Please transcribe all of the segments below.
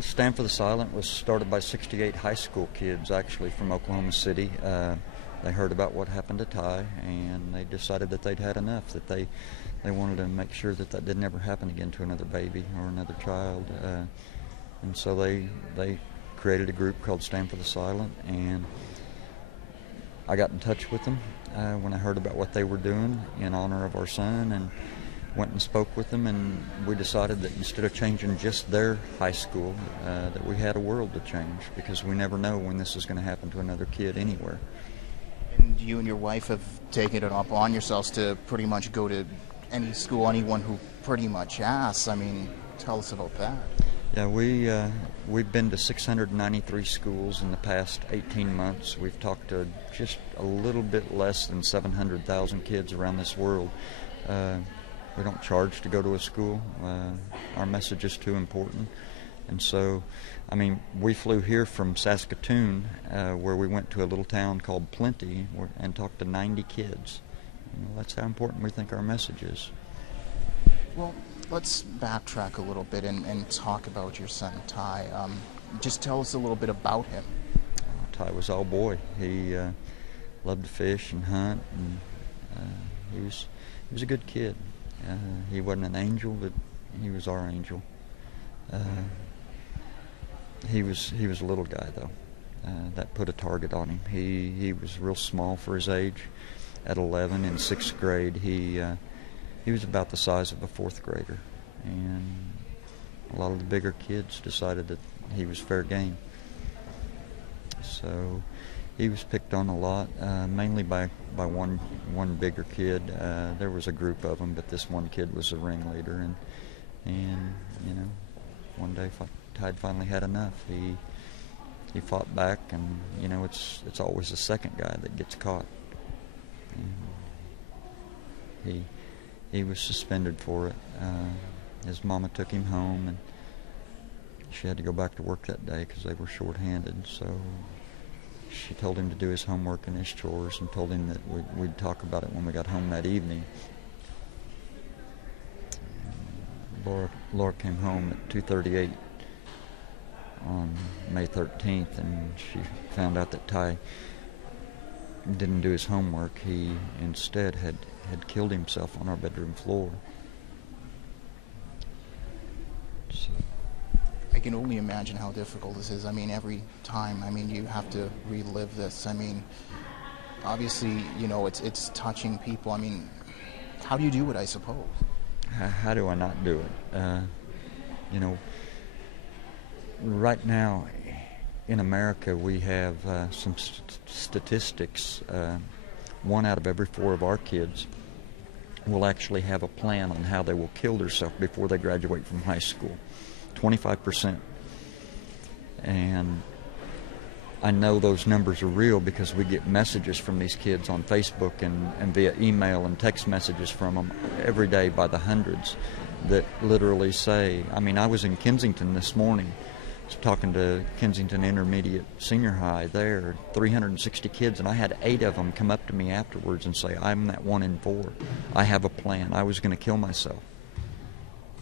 Stand for the Silent was started by 68 high school kids, actually, from Oklahoma City. They heard about what happened to Ty, and they decided that they'd had enough, that they wanted to make sure that that didn't ever happen again to another baby or another child. And so they created a group called Stand for the Silent, and I got in touch with them when I heard about what they were doing in honor of our son, and went and spoke with them, and we decided that instead of changing just their high school, that we had a world to change, because we never know when this is going to happen to another kid anywhere. And you and your wife have taken it upon yourselves to pretty much go to any school, anyone who pretty much asks. I mean, tell us about that. Yeah, we've been to 693 schools in the past 18 months. We've talked to just a little bit less than 700,000 kids around this world. We don't charge to go to a school. Our message is too important. And so, I mean, we flew here from Saskatoon, where we went to a little town called Plenty, and talked to 90 kids. You know, that's how important we think our message is. Well, let's backtrack a little bit and talk about your son, Ty. Just tell us a little bit about him. Ty was all boy. He loved to fish and hunt, and he was a good kid. He wasn't an angel, but he was our angel. He was a little guy, though. That put a target on him. He was real small for his age. At 11 in 6th grade, he was about the size of a 4th grader, and a lot of the bigger kids decided that he was fair game. So he was picked on a lot, mainly by one bigger kid. There was a group of them, but this one kid was the ringleader, and you know, one day Ty finally had enough. He fought back, and you know, it's always the second guy that gets caught. And he was suspended for it. His mama took him home, and she had to go back to work that day because they were short-handed. So she told him to do his homework and his chores, and told him that we'd talk about it when we got home that evening. Laura came home at 2:38 on May 13th, and she found out that Ty didn't do his homework. He instead had killed himself on our bedroom floor. So I can only imagine how difficult this is. I mean, every time, I mean, you have to relive this. I mean, obviously, you know, it's touching people. I mean, how do you do it, I suppose? How do I not do it? You know, right now in America we have some statistics. 1 out of every 4 of our kids will actually have a plan on how they will kill themselves before they graduate from high school. 25%. And I know those numbers are real because we get messages from these kids on Facebook and via email and text messages from them every day by the hundreds that literally say, I mean, I was in Kensington this morning talking to Kensington Intermediate Senior High there, 360 kids, and I had 8 of them come up to me afterwards and say, I'm that 1 in 4. I have a plan. I was going to kill myself.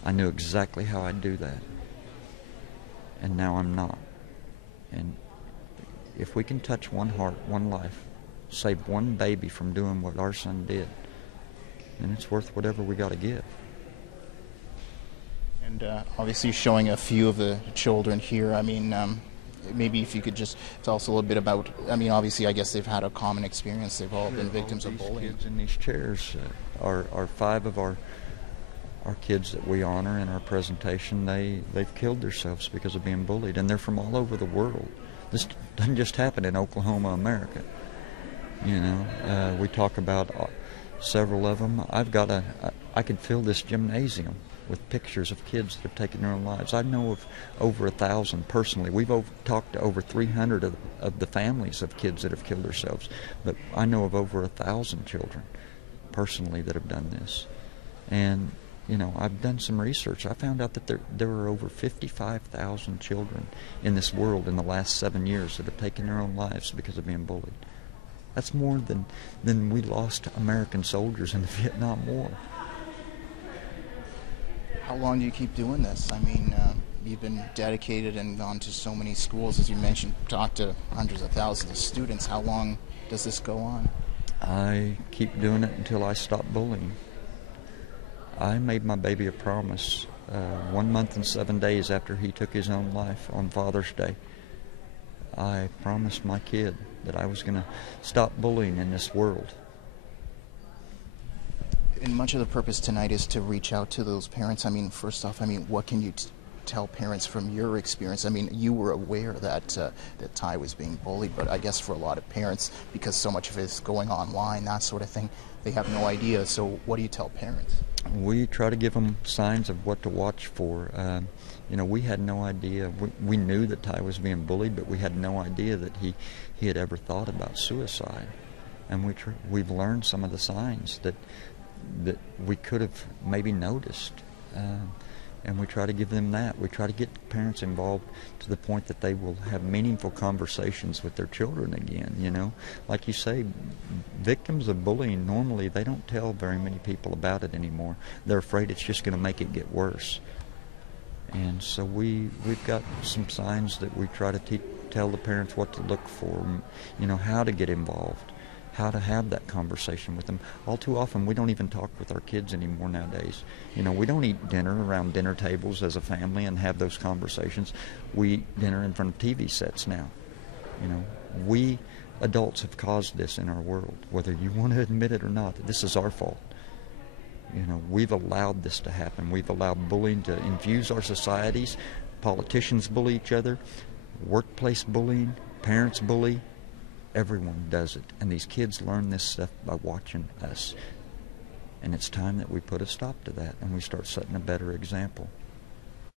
I knew exactly how I'd do that. And now I'm not. And if we can touch one heart, one life, save one baby from doing what our son did, then it's worth whatever we got to give. And obviously showing a few of the children here, I mean, maybe if you could just tell us a little bit about, I mean, obviously I guess they've had a common experience. They've all been victims of bullying. These kids in these chairs are 5 of our kids that we honor in our presentation. They've killed themselves because of being bullied, and they're from all over the world. This doesn't just happen in Oklahoma, America. You know, we talk about several of them. I could fill this gymnasium with pictures of kids that have taken their own lives. I know of over 1,000 personally. We've talked to over 300 of the families of kids that have killed themselves, but I know of over 1,000 children personally that have done this. And you know, I've done some research. I found out that there are over 55,000 children in this world in the last 7 years that have taken their own lives because of being bullied. That's more than we lost American soldiers in the Vietnam War. How long do you keep doing this? I mean, You've been dedicated and gone to so many schools, as you mentioned, talked to hundreds of thousands of students. How long does this go on? I keep doing it until I stop bullying. I made my baby a promise 1 month and 7 days after he took his own life on Father's Day. I promised my kid that I was going to stop bullying in this world. And much of the purpose tonight is to reach out to those parents. I mean, first off, I mean, what can you tell parents from your experience? I mean, you were aware that that Ty was being bullied, but I guess for a lot of parents, because so much of it is going online, that sort of thing, they have no idea. So what do you tell parents? We try to give them signs of what to watch for. We had no idea. We knew that Ty was being bullied, but we had no idea that he had ever thought about suicide. And we've learned some of the signs that we could have maybe noticed. And we try to give them that. We try to get parents involved to the point that they will have meaningful conversations with their children again, Like you say, victims of bullying, normally they don't tell very many people about it anymore. They're afraid it's just going to make it get worse. And so we've got some signs that we try to tell the parents what to look for, how to get involved, how to have that conversation with them. All too often, we don't even talk with our kids anymore nowadays. We don't eat dinner around dinner tables as a family and have those conversations. We eat dinner in front of TV sets now. We adults have caused this in our world, whether you want to admit it or not. This is our fault. We've allowed this to happen. We've allowed bullying to infuse our societies. Politicians bully each other, workplace bullying, parents bully. Everyone does it, and these kids learn this stuff by watching us. And it's time that we put a stop to that and we start setting a better example.